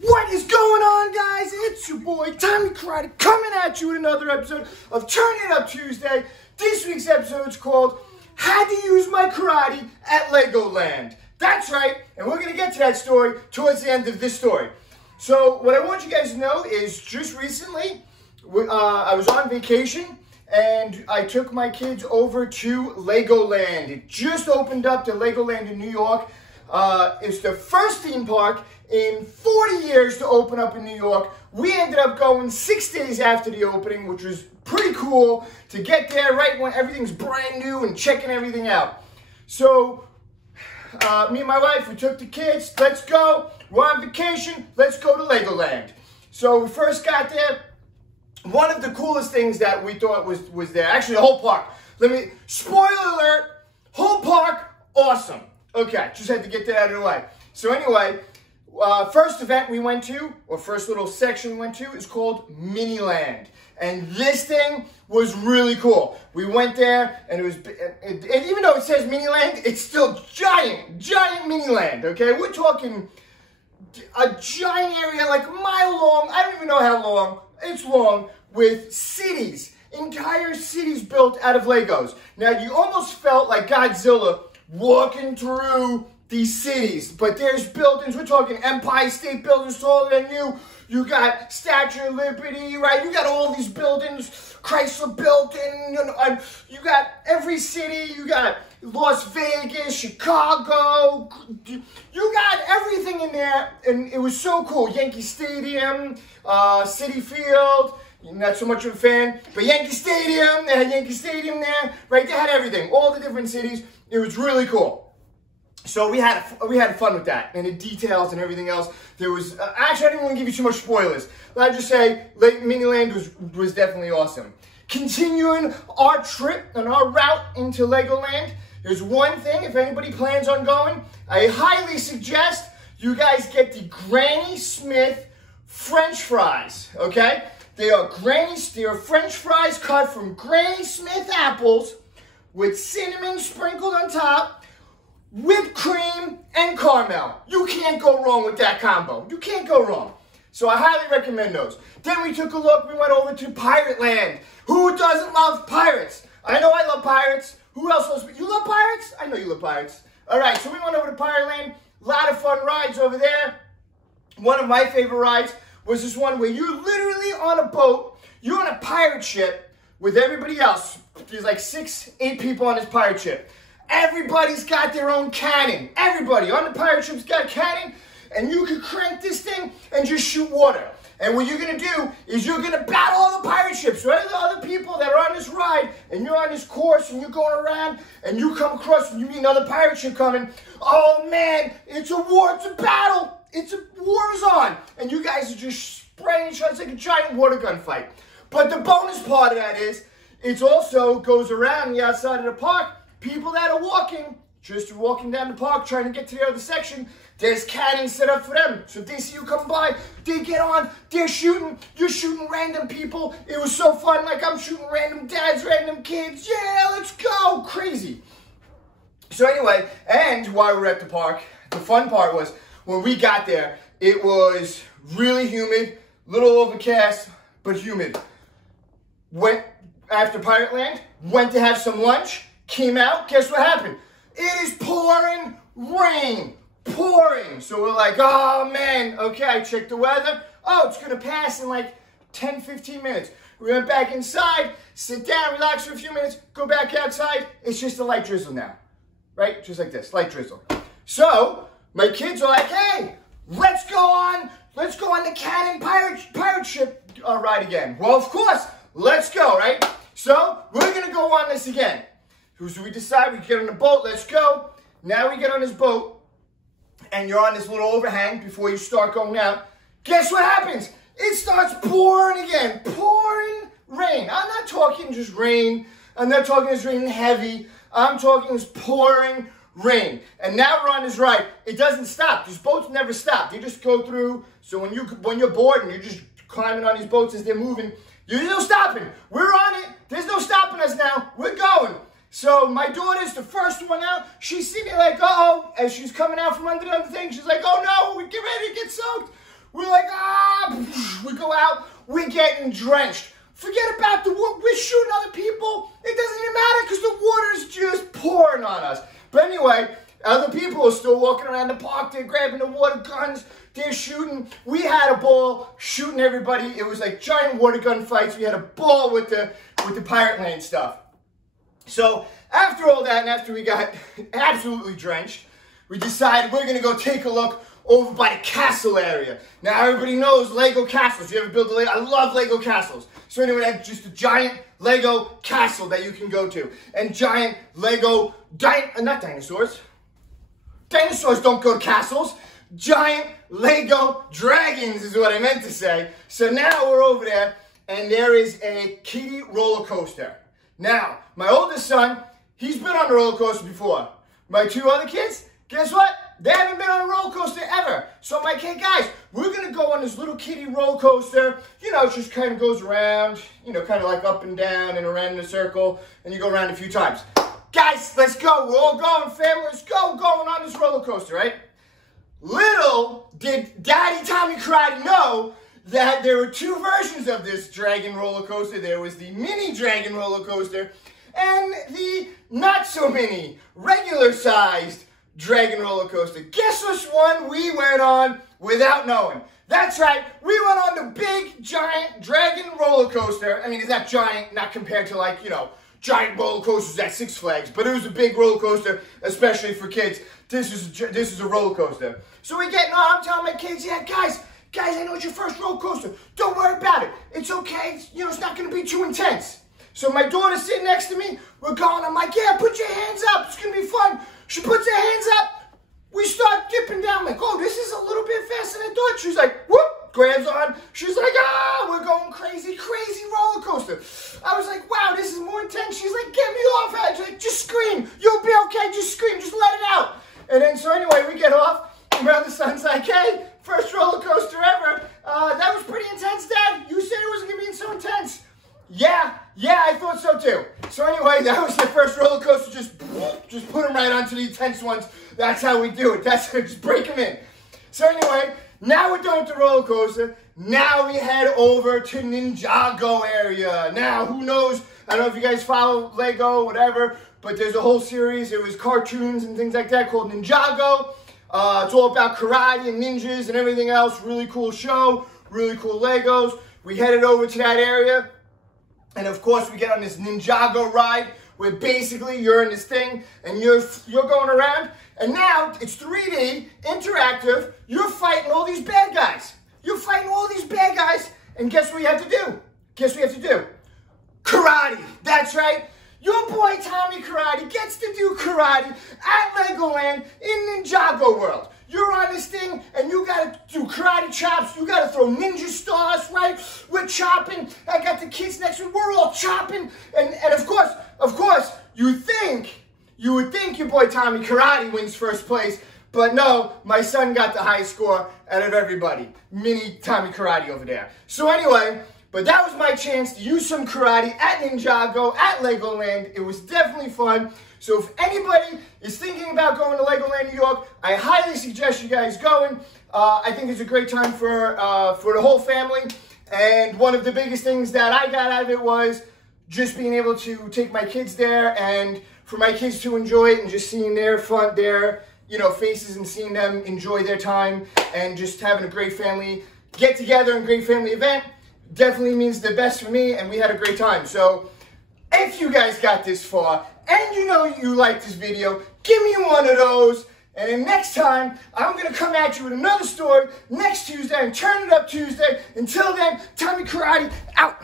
What is going on, guys? It's your boy Tommy Karate coming at you with another episode of Turn It Up Tuesday. This week's episode is called How to Use My Karate at Legoland. That's right, and we're going to get to that story towards the end of this story. So what I want you guys to know is just recently I was on vacation and I took my kids over to Legoland. It just opened up to Legoland in New York. It's the first theme park in 40 years to open up in New York. We ended up going 6 days after the opening, which was pretty cool to get there right when everything's brand new and checking everything out. So me and my wife, we took the kids. Let's go. We're on vacation. Let's go to Legoland. So we first got there. One of the coolest things that we thought was there, actually the whole park. Spoiler alert, whole park, awesome. Okay, just had to get that out of the way. So anyway, first event we went to, or first little section we went to, is called Miniland. And this thing was really cool. We went there, and it was, and even though it says Miniland, it's still giant Miniland, okay? We're talking a giant area, like a mile long, I don't even know how long, it's long, with cities, entire cities built out of Legos. Now, you almost felt like Godzilla walking through these cities, but there's buildings, we're talking Empire State Buildings taller than you, you got Statue of Liberty, right, you got all these buildings, Chrysler building, you got every city, you got Las Vegas, Chicago, you got everything in there, and it was so cool. Yankee Stadium, Citi Field, not so much of a fan, but Yankee Stadium, they had Yankee Stadium there, right, they had everything, all the different cities. It was really cool. So we had fun with that, and the details and everything else. There was actually, I didn't want to give you too much spoilers. But I'd just say Miniland was definitely awesome. Continuing our trip and our route into Legoland, there's one thing. If anybody plans on going, I highly suggest you guys get the Granny Smith French fries. Okay, they are French fries cut from Granny Smith apples, with cinnamon sprinkled on top, whipped cream, and caramel. You can't go wrong with that combo. You can't go wrong. So I highly recommend those. Then we took a look. We went over to Pirateland. Who doesn't love pirates? I know I love pirates. Who else loves pirates? You love pirates? I know you love pirates. All right, so we went over to Pirateland. A lot of fun rides over there. One of my favorite rides was this one where you're literally on a boat. You're on a pirate ship with everybody else. There's like 6, 8 people on this pirate ship. Everybody's got their own cannon. Everybody on the pirate ship's got a cannon, and you can crank this thing and just shoot water. And what you're going to do is you're going to battle all the pirate ships, right? The other people that are on this ride, and you're on this course, and you're going around, and you come across, and you meet another pirate ship coming. Oh, man, it's a war. It's a battle. War's on. And you guys are just spraying each other. It's like a giant water gun fight. But the bonus part of that is, it also goes around the outside of the park. People that are just walking down the park, trying to get to the other section, there's cannons set up for them. So if they see you come by, they get on, they're shooting, you're shooting random people. It was so fun, like I'm shooting random dads, random kids. Yeah, let's go, crazy. So anyway, and while we were at the park, the fun part was, when we got there, it was really humid, little overcast, but humid. Went after Pirateland, went to have some lunch, came out, guess what happened? It is pouring rain, pouring. So we're like, oh man, okay, I checked the weather. Oh, it's gonna pass in like 10, 15 minutes. We went back inside, sit down, relax for a few minutes, go back outside. It's just a light drizzle now, right? Just like this, light drizzle. So my kids are like, hey, let's go on the cannon pirate ship ride again. Well, of course, let's go, right? So we're gonna go on this again. So we decide, we get on the boat, let's go. Now we get on this boat, and you're on this little overhang before you start going out. Guess what happens? It starts pouring again, pouring rain. I'm not talking just rain. I'm not talking just rain heavy. I'm talking just pouring rain. And now we're on this ride. It doesn't stop. These boats never stop. They just go through. So when you're bored and you're just climbing on these boats as they're moving, there's no stopping. We're on it. There's no stopping us now. We're going. So my daughter's the first one out. She's sitting there like, uh-oh. As she's coming out from under the thing, she's like, oh no, we get ready to get soaked. We're like, we go out, we're getting drenched. Forget about the water. We're shooting other people. It doesn't even matter because the water's just pouring on us. But anyway, other people are still walking around the park. They're grabbing the water guns. They're shooting. We had a ball shooting everybody. It was like giant water gun fights. We had a ball with the Pirateland stuff. So after all that and after we got absolutely drenched, we decided we're going to go take a look over by the castle area. Now everybody knows Lego castles. You ever build a Lego? I love Lego castles. So anyway, that's just a giant Lego castle that you can go to. And giant Lego, not dinosaurs. Dinosaurs don't go to castles. Giant Lego dragons is what I meant to say. So now we're over there and there is a kiddie roller coaster. Now, my oldest son, he's been on a roller coaster before. My two other kids, guess what? They haven't been on a roller coaster ever. So I'm like, hey guys, we're going to go on this little kiddie roller coaster. You know, it just kind of goes around, you know, kind of like up and down and around in a circle. And you go around a few times. Guys, let's go. We're all going, family. Let's go. Going on this roller coaster, right? Little did Daddy Tommy Karate know that there were two versions of this dragon roller coaster. There was the mini dragon roller coaster and the not so mini, regular sized dragon roller coaster. Guess which one we went on without knowing? That's right, we went on the big giant dragon roller coaster. I mean, it's not giant, not compared to like, you know, giant roller coasters at Six Flags, but it was a big roller coaster, especially for kids. This is a roller coaster. So we get, I'm telling my kids, yeah, guys, I know it's your first roller coaster. Don't worry about it. It's okay. You know, it's not going to be too intense. So my daughter's sitting next to me. We're going. I'm like, yeah, put your hands up. It's going to be fun. She puts her hands up. We start dipping down. I'm like, oh, this is a little bit faster than I thought. She's like, whoop, grabs on. She's like, we're going crazy, crazy roller coaster. I was like, wow, this is more intense. She's like, get me off. She's like, just scream. You'll be okay. Just scream. Just let it out. And then, so anyway, we get off. And my other son's like, hey, first roller coaster ever. That was pretty intense, Dad. You said it wasn't going to be so intense. Yeah, I thought so too. So anyway, that was the first roller coaster. Just put them right onto the intense ones. That's how we do it. Just break them in. So anyway, now we're done with the roller coaster. Now we head over to Ninjago area. Now, who knows? I don't know if you guys follow Lego, whatever, but there's a whole series. It was cartoons and things like that called Ninjago. It's all about karate and ninjas and everything else. Really cool show. Really cool Legos. We headed over to that area. And of course, we get on this Ninjago ride where basically you're in this thing and you're going around. And now it's 3D, interactive. You're fighting all these bad guys. You're fighting all these bad guys. And guess what you have to do? Guess what you have to do? Karate. That's right. Your boy Tommy Karate gets to do karate at Legoland in Ninjago World. You're on this thing and you gotta do karate chops. You gotta throw ninja stars, right? We're chopping. I got the kids next to me. We're all chopping. And of course, you would think your boy Tommy Karate wins first place. But no, my son got the highest score out of everybody. Mini Tommy Karate over there. So anyway, but that was my chance to use some karate at Ninjago, at Legoland. It was definitely fun. So if anybody is thinking about going to Legoland, New York, I highly suggest you guys going. I think it's a great time for the whole family. And one of the biggest things that I got out of it was just being able to take my kids there and for my kids to enjoy it and just seeing their faces and seeing them enjoy their time and just having a great family get together and great family event. Definitely means the best for me, and we had a great time. So if you guys got this far and you know you like this video, give me one of those. And then next time, I'm going to come at you with another story next Tuesday and Turn It Up Tuesday. Until then, Tommy Karate out.